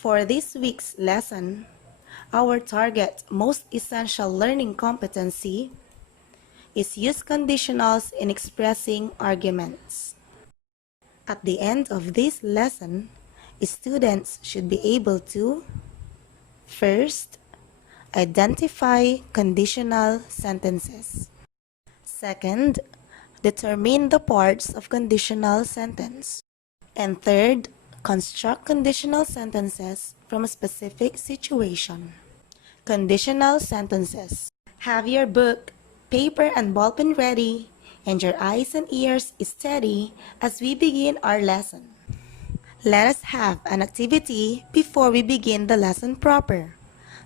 For this week's lesson, our target most essential learning competency is use conditionals in expressing arguments. At the end of this lesson, students should be able to first, identify conditional sentences. Second, determine the parts of conditional sentence. And third, construct conditional sentences from a specific situation. Conditional sentences. Have your book, paper, and ballpen ready, and your eyes and ears steady as we begin our lesson. Let us have an activity before we begin the lesson proper.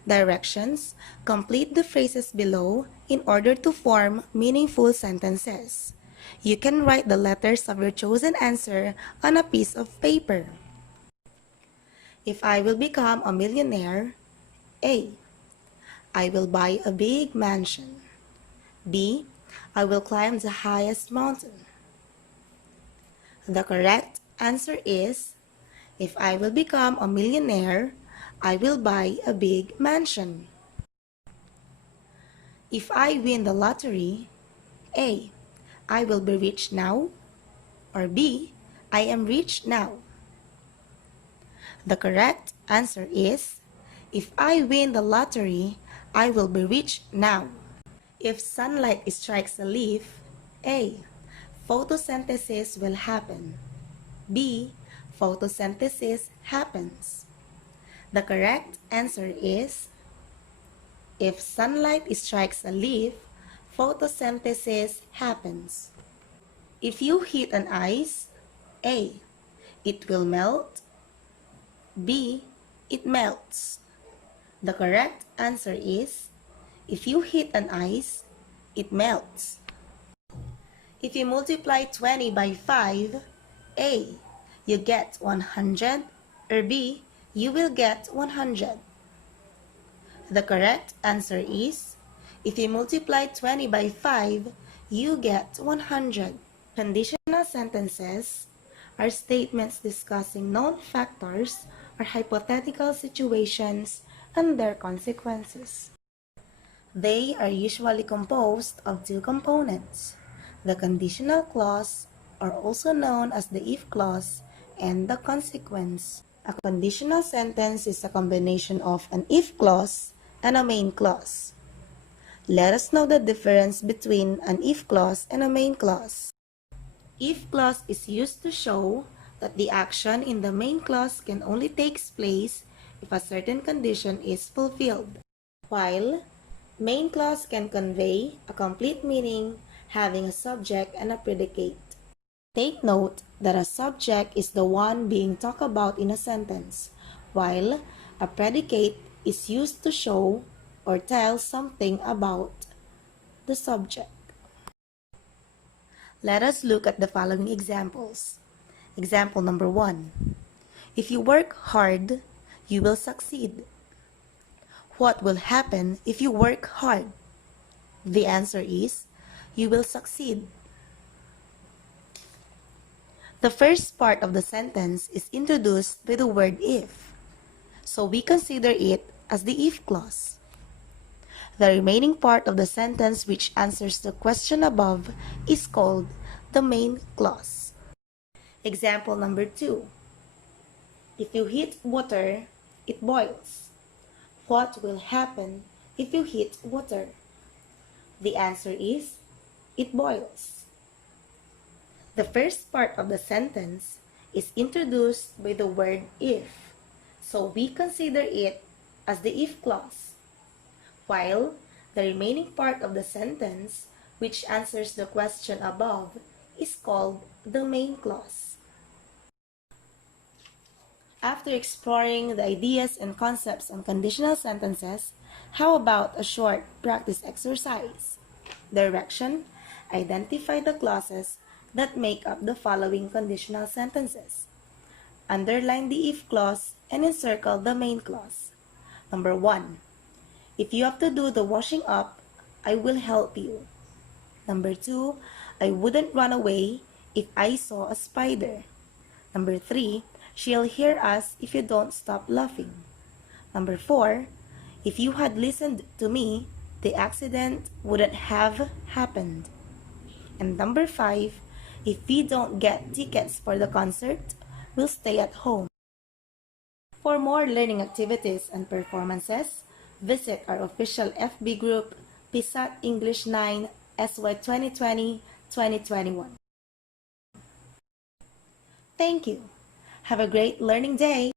Directions: complete the phrases below in order to form meaningful sentences. You can write the letters of your chosen answer on a piece of paper. If I will become a millionaire, A. I will buy a big mansion. B. I will climb the highest mountain. The correct answer is, if I will become a millionaire, I will buy a big mansion. If I win the lottery, A. I will be rich now, or B. I am rich now. The correct answer is, if I win the lottery, I will be rich now. If sunlight strikes a leaf, A. Photosynthesis will happen. B. Photosynthesis happens. The correct answer is, if sunlight strikes a leaf, photosynthesis happens. If you heat an ice, A. It will melt. B. It melts. The correct answer is, if you heat an ice, it melts. If you multiply 20 by 5, A. You get 100, or B. You will get 100. The correct answer is, if you multiply 20 by 5, you get 100. Conditional sentences are statements discussing known factors or hypothetical situations and their consequences. They are usually composed of two components: the conditional clause, or also known as the if clause, and the consequence. A conditional sentence is a combination of an if clause and a main clause. Let us know the difference between an if clause and a main clause. If clause is used to show that the action in the main clause can only take place if a certain condition is fulfilled, while main clause can convey a complete meaning having a subject and a predicate. Take note that a subject is the one being talked about in a sentence, while a predicate is used to show or tell something about the subject. Let us look at the following examples. Example number 1. If you work hard, you will succeed. What will happen if you work hard? The answer is, you will succeed. The first part of the sentence is introduced by the word if, so we consider it as the if clause. The remaining part of the sentence which answers the question above is called the main clause. Example number 2. If you heat water, it boils. What will happen if you heat water? The answer is, it boils. The first part of the sentence is introduced by the word if, so we consider it as the if clause, while the remaining part of the sentence which answers the question above is called the main clause. After exploring the ideas and concepts on conditional sentences, how about a short practice exercise? Direction: identify the clauses that make up the following conditional sentences. Underline the if clause and encircle the main clause. Number 1. If you have to do the washing up, I will help you. Number 2. I wouldn't run away if I saw a spider. Number 3. She'll hear us if you don't stop laughing. Number 4, if you had listened to me, the accident wouldn't have happened. And number 5, if we don't get tickets for the concert, we'll stay at home. For more learning activities and performances, visit our official FB group, PSAT English 9 SY 2020-2021. Thank you. Have a great learning day.